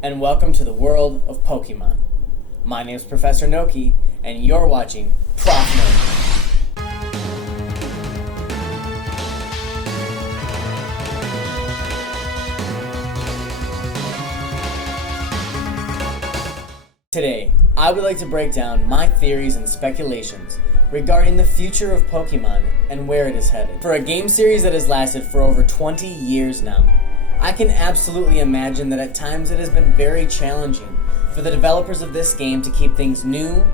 and welcome to the world of Pokemon. My name is Professor Noki, and you're watching Prof Noki. Today, I would like to break down my theories and speculations regarding the future of Pokemon and where it is headed. For a game series that has lasted for over 20 years now, I can absolutely imagine that at times it has been very challenging for the developers of this game to keep things new,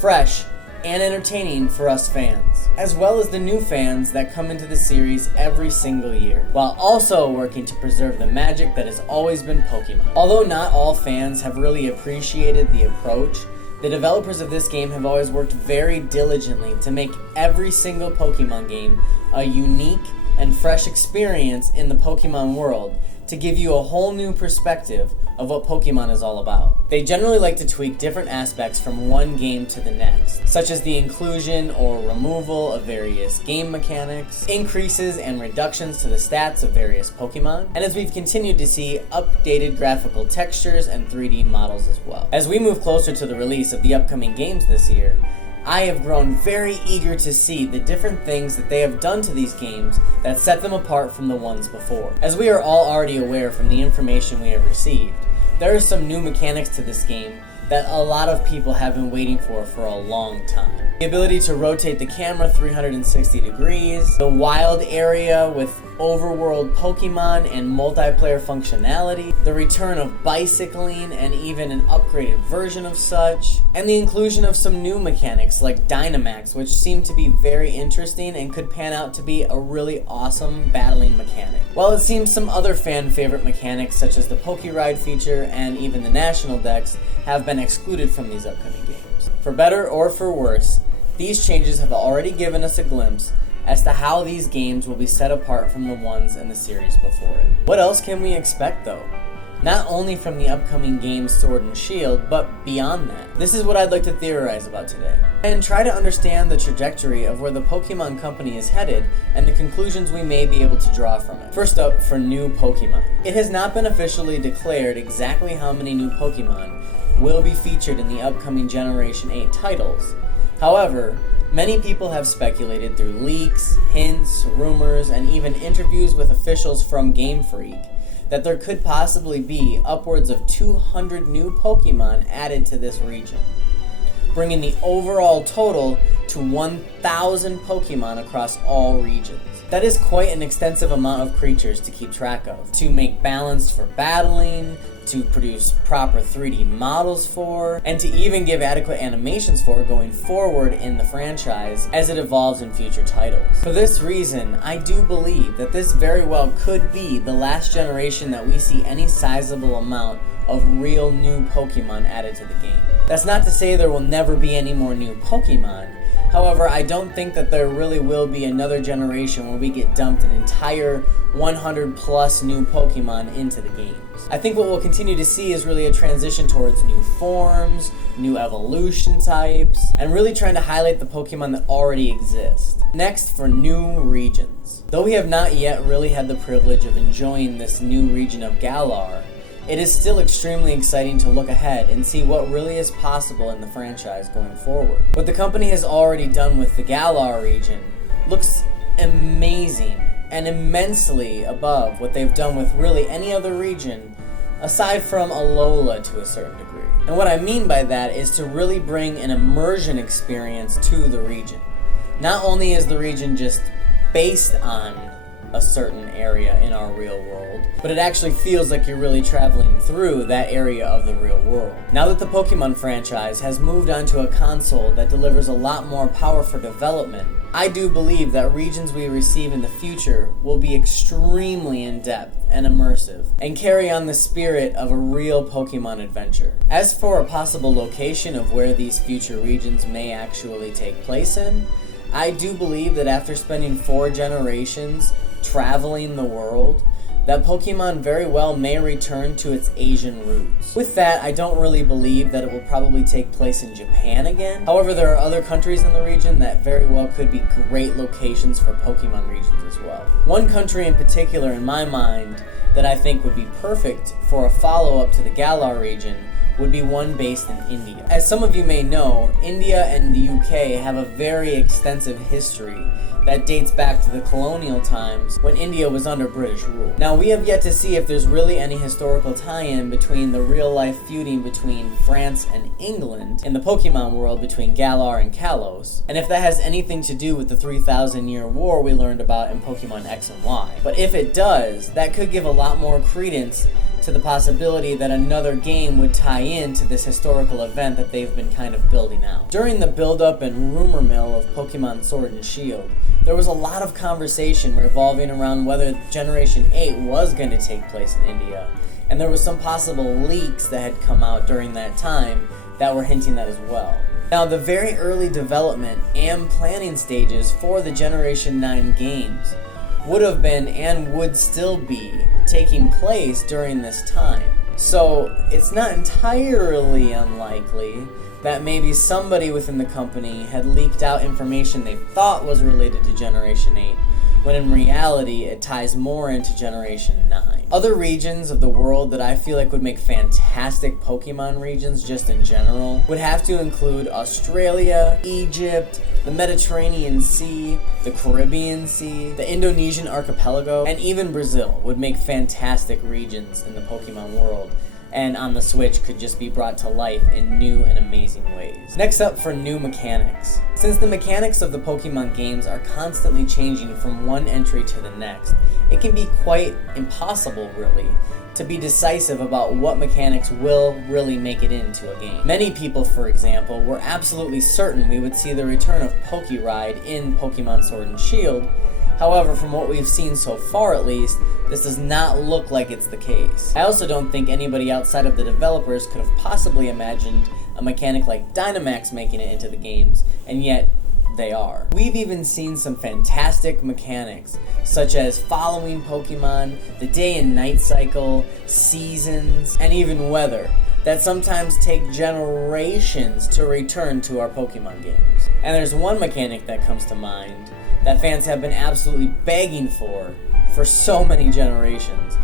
fresh, and entertaining for us fans, as well as the new fans that come into the series every single year, while also working to preserve the magic that has always been Pokemon. Although not all fans have really appreciated the approach, the developers of this game have always worked very diligently to make every single Pokemon game a unique and fresh experience in the Pokemon world to give you a whole new perspective of what Pokemon is all about. They generally like to tweak different aspects from one game to the next, such as the inclusion or removal of various game mechanics, increases and reductions to the stats of various Pokemon, and as we've continued to see, updated graphical textures and 3D models as well. As we move closer to the release of the upcoming games this year, I have grown very eager to see the different things that they have done to these games that set them apart from the ones before. As we are all already aware from the information we have received, there are some new mechanics to this game that a lot of people have been waiting for a long time. The ability to rotate the camera 360 degrees, the wild area with overworld Pokemon and multiplayer functionality, the return of bicycling and even an upgraded version of such, and the inclusion of some new mechanics like Dynamax, which seem to be very interesting and could pan out to be a really awesome battling mechanic. While it seems some other fan favorite mechanics such as the Pokéride feature and even the National Dex have been excluded from these upcoming games. For better or for worse, these changes have already given us a glimpse as to how these games will be set apart from the ones in the series before it. What else can we expect though? Not only from the upcoming games Sword and Shield, but beyond that. This is what I'd like to theorize about today, and try to understand the trajectory of where the Pokemon Company is headed and the conclusions we may be able to draw from it. First up, for new Pokemon. It has not been officially declared exactly how many new Pokemon will be featured in the upcoming Generation 8 titles. However, many people have speculated through leaks, hints, rumors, and even interviews with officials from Game Freak that there could possibly be upwards of 200 new Pokemon added to this region, bringing the overall total to 1,000 Pokemon across all regions. That is quite an extensive amount of creatures to keep track of, to make balanced for battling, to produce proper 3D models for, and to even give adequate animations for going forward in the franchise as it evolves in future titles. For this reason, I do believe that this very well could be the last generation that we see any sizable amount of real new Pokemon added to the game. That's not to say there will never be any more new Pokemon. However, I don't think that there really will be another generation where we get dumped an entire 100 plus new Pokemon into the games. I think what we'll continue to see is really a transition towards new forms, new evolution types, and really trying to highlight the Pokemon that already exist. Next, for new regions. Though we have not yet really had the privilege of enjoying this new region of Galar, it is still extremely exciting to look ahead and see what really is possible in the franchise going forward. What the company has already done with the Galar region looks amazing and immensely above what they've done with really any other region aside from Alola to a certain degree. And what I mean by that is to really bring an immersion experience to the region. Not only is the region just based on a certain area in our real world, but it actually feels like you're really traveling through that area of the real world. Now that the Pokemon franchise has moved on to a console that delivers a lot more power for development, I do believe that regions we receive in the future will be extremely in-depth and immersive, and carry on the spirit of a real Pokemon adventure. As for a possible location of where these future regions may actually take place in, I do believe that after spending 4 generations traveling the world, that Pokemon very well may return to its Asian roots. With that, I don't really believe that it will probably take place in Japan again. However, there are other countries in the region that very well could be great locations for Pokemon regions as well. One country in particular in my mind that I think would be perfect for a follow-up to the Galar region would be one based in India. As some of you may know, India and the UK have a very extensive history that dates back to the colonial times when India was under British rule. Now, we have yet to see if there's really any historical tie-in between the real-life feuding between France and England in the Pokemon world between Galar and Kalos, and if that has anything to do with the 3,000-year war we learned about in Pokemon X and Y. But if it does, that could give a lot more credence to the possibility that another game would tie in to this historical event that they've been kind of building out. During the build-up and rumor mill of Pokemon Sword and Shield, there was a lot of conversation revolving around whether Generation 8 was going to take place in India, and there was some possible leaks that had come out during that time that were hinting that as well. Now, the very early development and planning stages for the Generation 9 games would have been and would still be taking place during this time. So it's not entirely unlikely that maybe somebody within the company had leaked out information they thought was related to Generation 8, when in reality it ties more into Generation 9. Other regions of the world that I feel like would make fantastic Pokemon regions just in general would have to include Australia, Egypt, the Mediterranean Sea, the Caribbean Sea, the Indonesian archipelago, and even Brazil would make fantastic regions in the Pokemon world, and on the Switch could just be brought to life in new and amazing ways. Next up, for new mechanics. Since the mechanics of the Pokemon games are constantly changing from one entry to the next, it can be quite impossible, really, to be decisive about what mechanics will really make it into a game. Many people, for example, were absolutely certain we would see the return of Pokéride in Pokemon Sword and Shield. However, from what we've seen so far at least, this does not look like it's the case. I also don't think anybody outside of the developers could have possibly imagined a mechanic like Dynamax making it into the games, and yet they are. We've even seen some fantastic mechanics, such as following Pokemon, the day and night cycle, seasons, and even weather, that sometimes take generations to return to our Pokemon games. And there's one mechanic that comes to mind that fans have been absolutely begging for so many generations,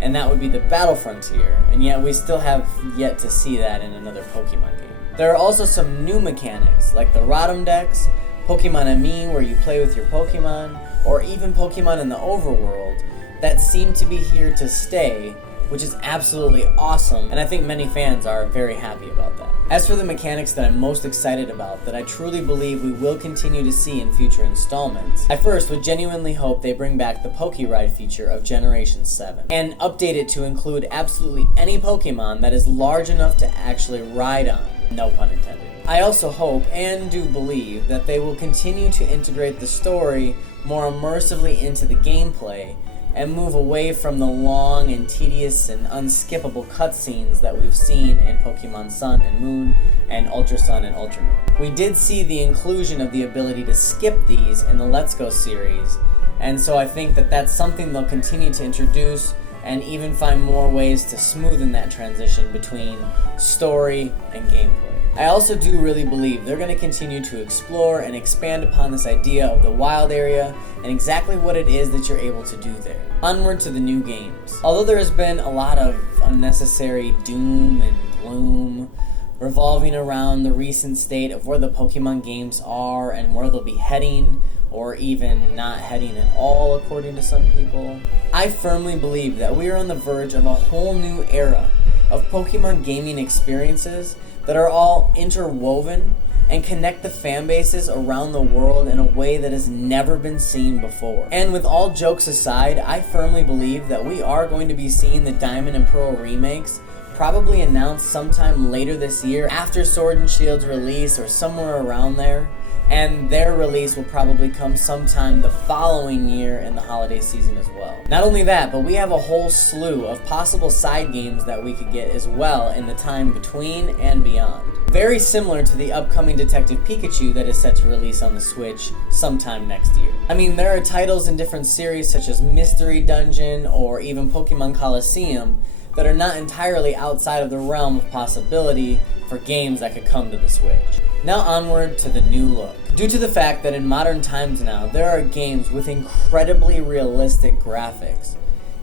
and that would be the Battle Frontier, and yet we still have yet to see that in another Pokemon game. There are also some new mechanics, like the Rotom Dex, Pokemon Ami, where you play with your Pokemon, or even Pokemon in the overworld, that seem to be here to stay, which is absolutely awesome, and I think many fans are very happy about that. As for the mechanics that I'm most excited about, that I truly believe we will continue to see in future installments, I first would genuinely hope they bring back the Pokéride feature of Generation 7, and update it to include absolutely any Pokemon that is large enough to actually ride on, no pun intended. I also hope and do believe that they will continue to integrate the story more immersively into the gameplay, and move away from the long and tedious and unskippable cutscenes that we've seen in Pokemon Sun and Moon and Ultra Sun and Ultra Moon. We did see the inclusion of the ability to skip these in the Let's Go series, and so I think that that's something they'll continue to introduce and even find more ways to smoothen that transition between story and gameplay. I also do really believe they're going to continue to explore and expand upon this idea of the wild area and exactly what it is that you're able to do there. Onward to the new games. Although there has been a lot of unnecessary doom and gloom revolving around the recent state of where the Pokemon games are and where they'll be heading, or even not heading at all according to some people, I firmly believe that we are on the verge of a whole new era of Pokemon gaming experiences that are all interwoven and connect the fan bases around the world in a way that has never been seen before. And with all jokes aside, I firmly believe that we are going to be seeing the Diamond and Pearl remakes probably announced sometime later this year after Sword and Shield's release or somewhere around there. and their release will probably come sometime the following year in the holiday season as well. Not only that, but we have a whole slew of possible side games that we could get as well in the time between and beyond. Very similar to the upcoming Detective Pikachu that is set to release on the Switch sometime next year. I mean, there are titles in different series such as Mystery Dungeon or even Pokemon Coliseum that are not entirely outside of the realm of possibility for games that could come to the Switch. Now onward to the new look. Due to the fact that in modern times now, there are games with incredibly realistic graphics,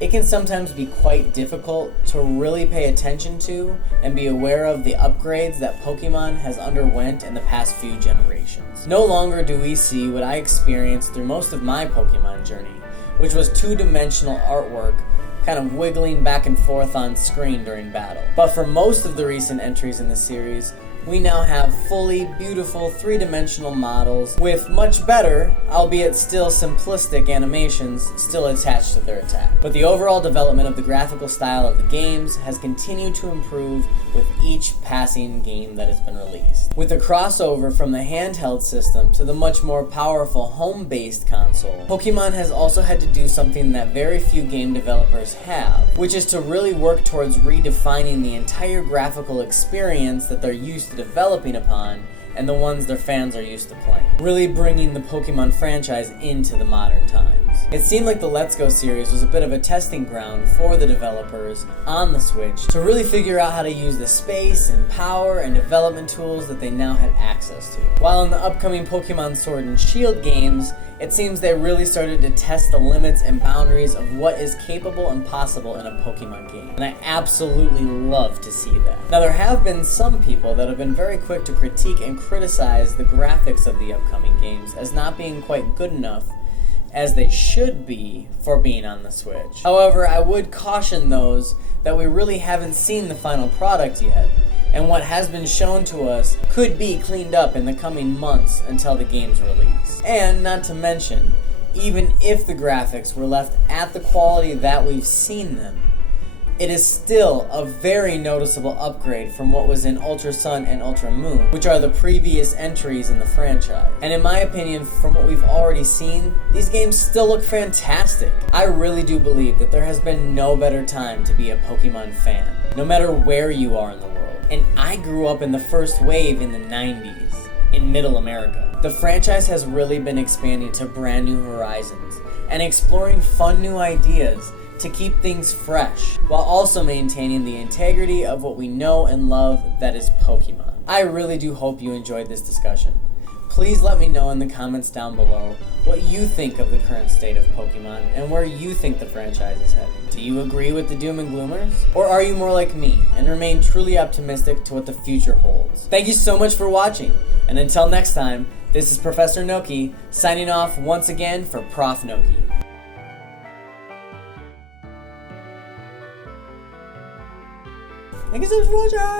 it can sometimes be quite difficult to really pay attention to and be aware of the upgrades that Pokemon has underwent in the past few generations. No longer do we see what I experienced through most of my Pokemon journey, which was two-dimensional artwork kind of wiggling back and forth on screen during battle. But for most of the recent entries in the series, we now have fully beautiful three-dimensional models with much better, albeit still simplistic animations still attached to their attack. But the overall development of the graphical style of the games has continued to improve with each passing game that has been released. With the crossover from the handheld system to the much more powerful home-based console, Pokemon has also had to do something that very few game developers have, which is to really work towards redefining the entire graphical experience that they're used to developing upon and the ones their fans are used to playing, really bringing the Pokemon franchise into the modern times. It seemed like the Let's Go series was a bit of a testing ground for the developers on the Switch to really figure out how to use the space and power and development tools that they now had access to. While in the upcoming Pokemon Sword and Shield games, it seems they really started to test the limits and boundaries of what is capable and possible in a Pokemon game. And I absolutely love to see that. Now, there have been some people that have been very quick to critique and criticize the graphics of the upcoming games as not being quite good enough as they should be for being on the Switch. However, I would caution those that we really haven't seen the final product yet, and what has been shown to us could be cleaned up in the coming months until the game's release. And not to mention, even if the graphics were left at the quality that we've seen them, it is still a very noticeable upgrade from what was in Ultra Sun and Ultra Moon, which are the previous entries in the franchise. And in my opinion, from what we've already seen, these games still look fantastic. I really do believe that there has been no better time to be a Pokemon fan, no matter where you are in the world. And I grew up in the first wave in the 90s, in Middle America. The franchise has really been expanding to brand new horizons and exploring fun new ideas to keep things fresh, while also maintaining the integrity of what we know and love that is Pokemon. I really do hope you enjoyed this discussion. Please let me know in the comments down below what you think of the current state of Pokemon and where you think the franchise is heading. Do you agree with the doom and gloomers? Or are you more like me and remain truly optimistic to what the future holds? Thank you so much for watching, and until next time, this is Professor Noki signing off once again for Prof Noki. Thank you so much for watching!